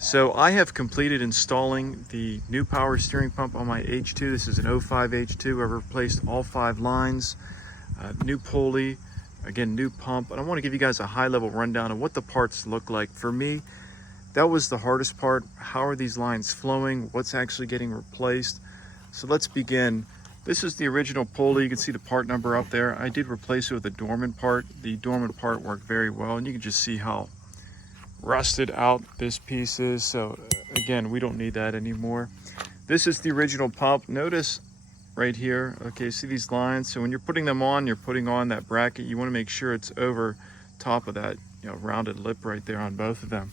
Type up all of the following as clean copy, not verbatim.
So I have completed installing the new power steering pump on my H2. This is an 05 H2. I've replaced all 5 lines, new pulley, again, new pump. And I want to give you guys a high level rundown of what the parts look like. For me, that was the hardest part. How are these lines flowing? What's actually getting replaced? So let's begin. This is the original pulley. You can see the part number up there. I did replace it with a dormant part. The dormant part worked very well, and you can just see how rusted out this piece is. So again, we don't need that anymore. This is the original pump. Notice right here, okay, see these lines? So when you're putting them on, you're putting on that bracket. You want to make sure it's over top of that, you know, rounded lip right there on both of them.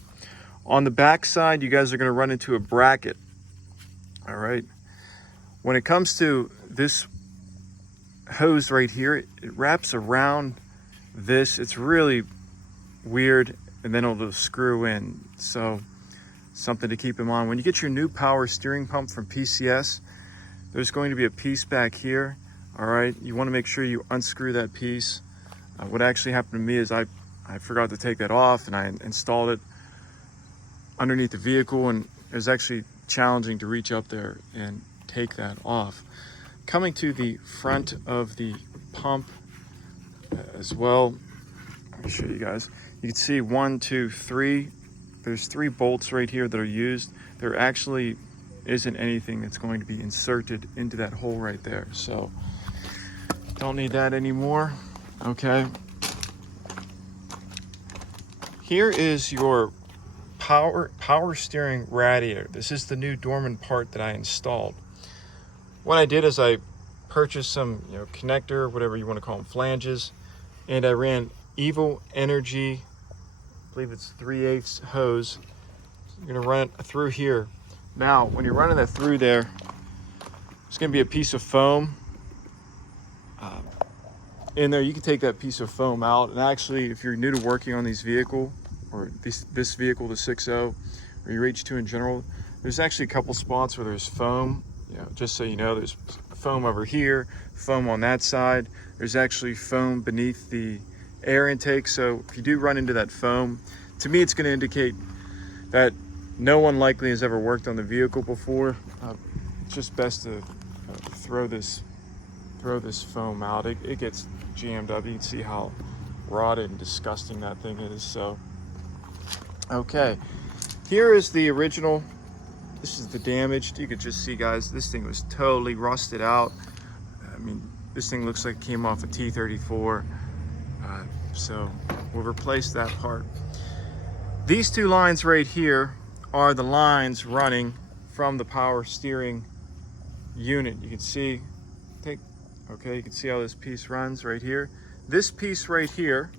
On the back side, you guys are going to run into a bracket. All right. When it comes to this hose right here, it wraps around this. It's really weird, and then it'll screw in. So something to keep in mind. When you get your new power steering pump from PCS, there's going to be a piece back here. All right, you want to make sure you unscrew that piece. What actually happened to me is I forgot to take that off, and I installed it underneath the vehicle, and it was actually challenging to reach up there and take that off. Coming to the front of the pump as well, let me show you guys. You can see 1, 2, 3. There's 3 bolts right here that are used. There actually isn't anything that's going to be inserted into that hole right there. So don't need that anymore. Okay. Here is your power steering radiator. This is the new dormant part that I installed. What I did is I purchased some, connector, whatever you want to call them, flanges, and I ran Evil Energy, I believe it's 3/8 hose. You're gonna run it through here. Now, when you're running that through there, there's gonna be a piece of foam in there. You can take that piece of foam out, and actually, if you're new to working on these vehicle, or this vehicle, the 6.0, or your H2 in general, there's actually a couple spots where there's foam. Just so you know, there's foam over here, foam on that side. There's actually foam beneath the air intake. So if you do run into that foam, to me, it's going to indicate that no one likely has ever worked on the vehicle before. It's just best to throw this foam out. It gets jammed up. You can see how rotted and disgusting that thing is. So, okay, here is the original. This is the damaged. You could just see, guys, this thing was totally rusted out. I mean, this thing looks like it came off a T-34. So we'll replace that part. These 2 lines right here are the lines running from the power steering unit. You can see, you can see how this piece runs right here. This piece right here,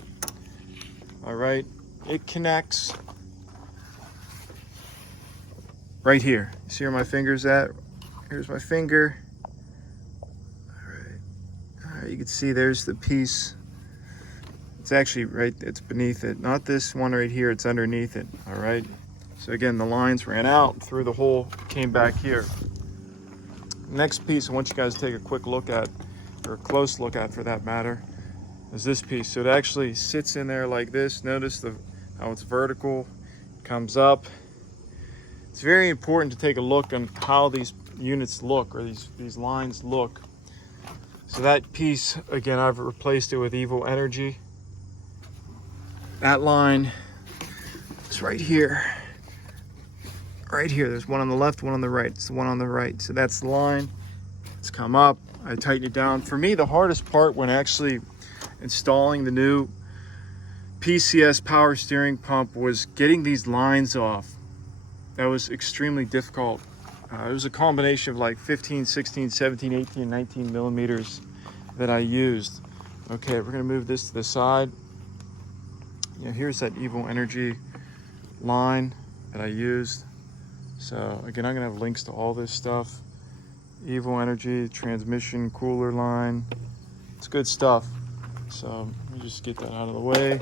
all right, it connects right here. See where my finger's at? Here's my finger. All right, you can see there's the piece. It's actually it's beneath it. Not this one right here, it's underneath it, all right? So again, the lines ran out through the hole, came back here. Next piece I want you guys to take a quick look at, or a close look at for that matter, is this piece. So it actually sits in there like this. Notice how it's vertical, comes up. It's very important to take a look on how these units look, or these lines look. So that piece, again, I've replaced it with Evil Energy. That line is right here. Right here, there's one on the left, one on the right. It's the one on the right. So that's the line. It's come up, I tighten it down. For me, the hardest part when actually installing the new PCS power steering pump was getting these lines off. That was extremely difficult. It was a combination of like 15, 16, 17, 18, 19 millimeters that I used. Okay, we're gonna move this to the side. Here's that Evil Energy line that I used. So again, I'm gonna have links to all this stuff. Evil Energy, transmission, cooler line. It's good stuff. So let me just get that out of the way.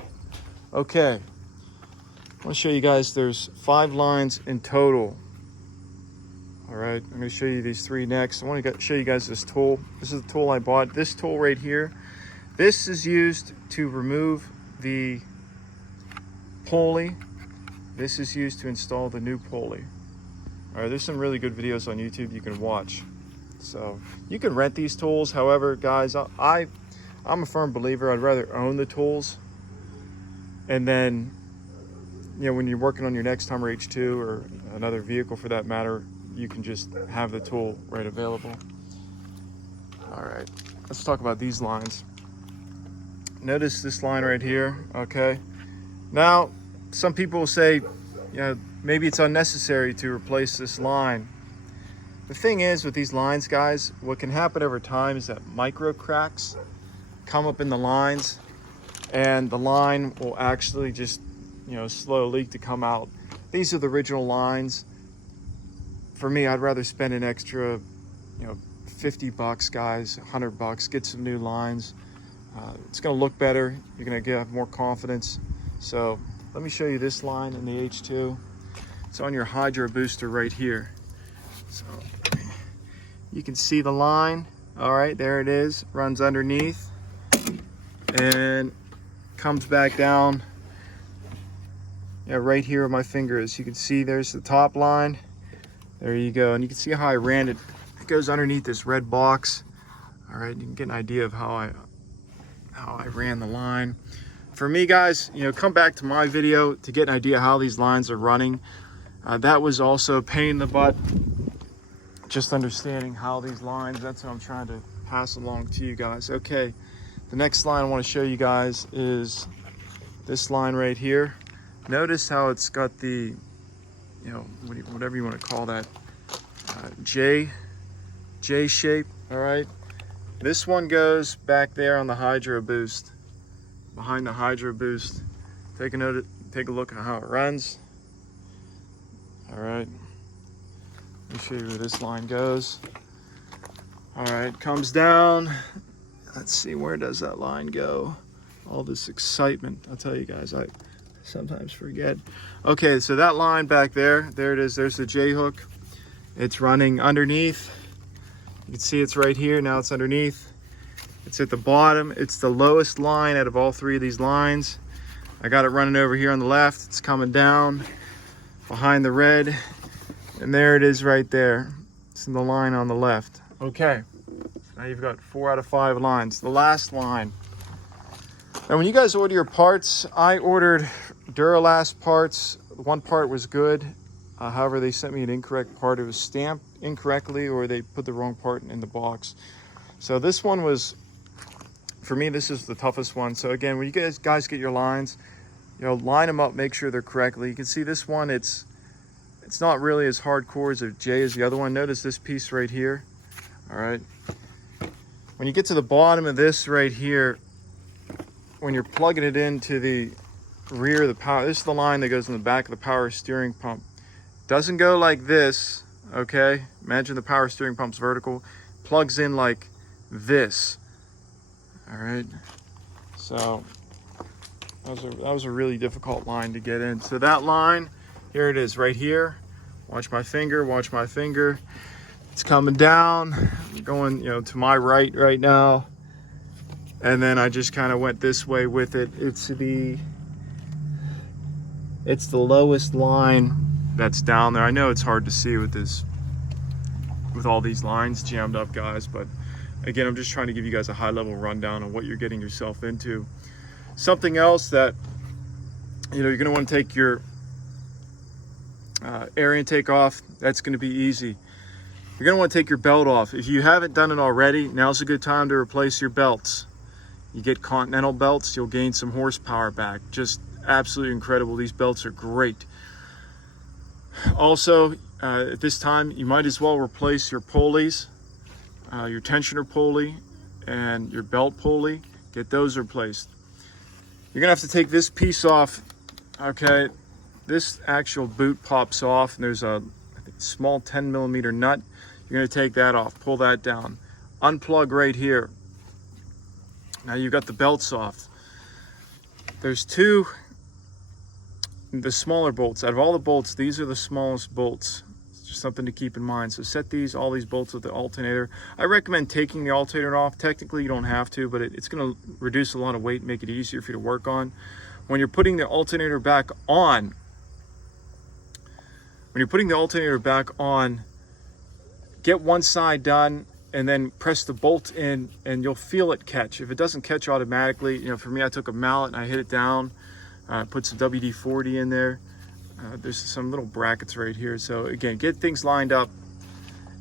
Okay, I want to show you guys there's 5 lines in total. All right, I'm going to show you these 3 next. I want to show you guys this tool. This is the tool I bought. This tool right here, this is used to remove the pulley This is used to install the new pulley. All right, there's some really good videos on YouTube you can watch. So you can rent these tools. However, guys, I'm a firm believer. I'd rather own the tools, and then, you know, when you're working on your next Hummer H2 or another vehicle for that matter, you can just have the tool right available. All right, let's talk about these lines. Notice this line right here, okay? Now, some people will say, you know, maybe it's unnecessary to replace this line. The thing is with these lines, guys, what can happen over time is that micro cracks come up in the lines, and the line will actually just, you know, slow leak to come out. These are the original lines. For me, I'd rather spend an extra, you know, 50 bucks, guys, 100 bucks, get some new lines. It's gonna look better. You're gonna have more confidence. So let me show you this line in the H2. It's on your hydro booster right here. So you can see the line. All right, there it is, runs underneath and comes back down. Yeah, right here where my finger is. You can see there's the top line. There you go. And you can see how I ran it. It goes underneath this red box. All right, you can get an idea of how I ran the line. For me, guys, you know, come back to my video to get an idea how these lines are running. That was also a pain in the butt. Just understanding how these lines, that's what I'm trying to pass along to you guys. Okay, the next line I want to show you guys is this line right here. Notice how it's got the, you know, whatever you want to call that, J shape. All right, this one goes back there on the hydro boost, behind the hydro boost. Take a look at how it runs. All right, let me show you where this line goes. All right, comes down. Let's see, where does that line go? All this excitement, I'll tell you guys, I sometimes forget. Okay, so that line back there it is. There's the J hook. It's running underneath. You can see it's right here. Now it's underneath. It's at the bottom. It's the lowest line out of all three of these lines. I got it running over here on the left. It's coming down behind the red, and there it is right there. It's in the line on the left. Okay, now you've got 4 out of 5 lines. The last line. Now when you guys order your parts, I ordered Duralast parts. One part was good. However, they sent me an incorrect part. It was stamped incorrectly, or they put the wrong part in the box. So this one was, for me, this is the toughest one. So again, when you guys get your lines, you know, line them up, make sure they're correctly. You can see this one, it's not really as hardcore as a J as the other one. Notice this piece right here. All right. When you get to the bottom of this right here, when you're plugging it into the rear of the power, this is the line that goes in the back of the power steering pump. Doesn't go like this, okay? Imagine the power steering pump's vertical. Plugs in like this. All right. So that was a really difficult line to get in. So that line, here it is right here. Watch my finger, watch my finger. It's coming down, I'm going, you know, to my right now. And then I just kind of went this way with it. It's the lowest line that's down there. I know it's hard to see with all these lines jammed up, guys, but again, I'm just trying to give you guys a high level rundown on what you're getting yourself into. Something else that, you know, you're going to want to take your air intake off. That's going to be easy. You're going to want to take your belt off. If you haven't done it already, now's a good time to replace your belts. You get Continental belts, you'll gain some horsepower back. Just absolutely incredible. These belts are great. Also, at this time, you might as well replace your pulleys, your tensioner pulley and your belt pulley. Get those replaced. You're gonna have to take this piece off, okay? This actual boot pops off, and there's a small 10mm nut. You're gonna take that off, pull that down. Unplug right here. Now you've got the belts off. There's the smaller bolts. Out of all the bolts, these are the smallest bolts. It's just something to keep in mind. So set all these bolts with the alternator. I recommend taking the alternator off. Technically, you don't have to, but it's going to reduce a lot of weight, make it easier for you to work on. When you're putting the alternator back on, when you're putting the alternator back on, get one side done and then press the bolt in and you'll feel it catch. If it doesn't catch automatically, you know, for me, I took a mallet and I hit it down, put some WD-40 in there. There's some little brackets right here. So again, get things lined up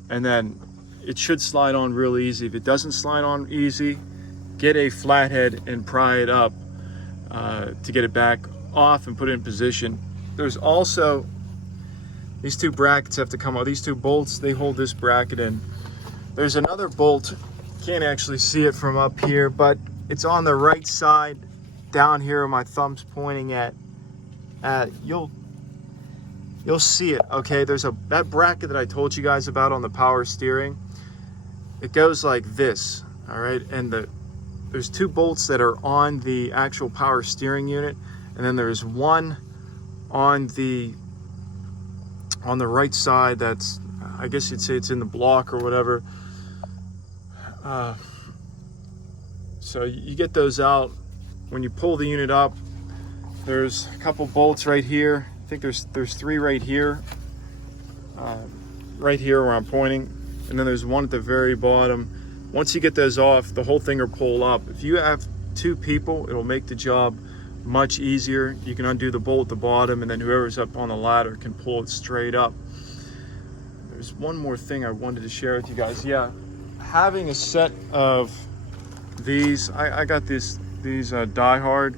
and then it should slide on real easy. If it doesn't slide on easy, get a flathead and pry it up to get it back off and put it in position. There's also, these two brackets have to come out. These two bolts, they hold this bracket in. There's another bolt, can't actually see it from up here, but it's on the right side down here where my thumb's pointing at. You'll see it, okay? There's that bracket that I told you guys about on the power steering. It goes like this, all right? And there's two bolts that are on the actual power steering unit, and then there's one on the right side that's, I guess you'd say it's in the block or whatever. So you get those out. When you pull the unit up, there's a couple bolts right here. I think there's three right here where I'm pointing, and then there's one at the very bottom. Once you get those off, the whole thing will pull up. If you have two people, it'll make the job much easier. You can undo the bolt at the bottom, and then whoever's up on the ladder can pull it straight up. There's one more thing I wanted to share with you guys. Yeah, having a set of these, I got these Die Hard.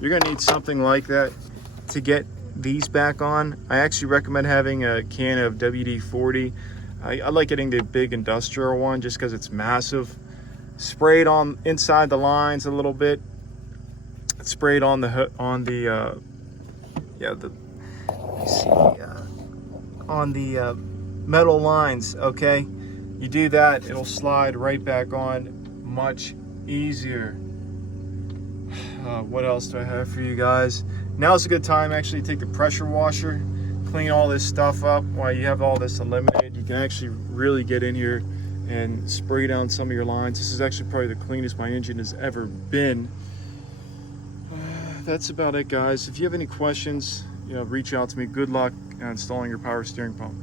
You're gonna need something like that to get these back on. I actually recommend having a can of WD-40. I like getting the big industrial one just because it's massive. Spray it on inside the lines a little bit. Spray it on the metal lines, okay? You do that, it'll slide right back on much easier. What else do I have for you guys? Now's a good time actually to take the pressure washer, clean all this stuff up while you have all this eliminated. You can actually really get in here and spray down some of your lines. This is actually probably the cleanest my engine has ever been. That's about it, guys. If you have any questions, reach out to me. Good luck installing your power steering pump.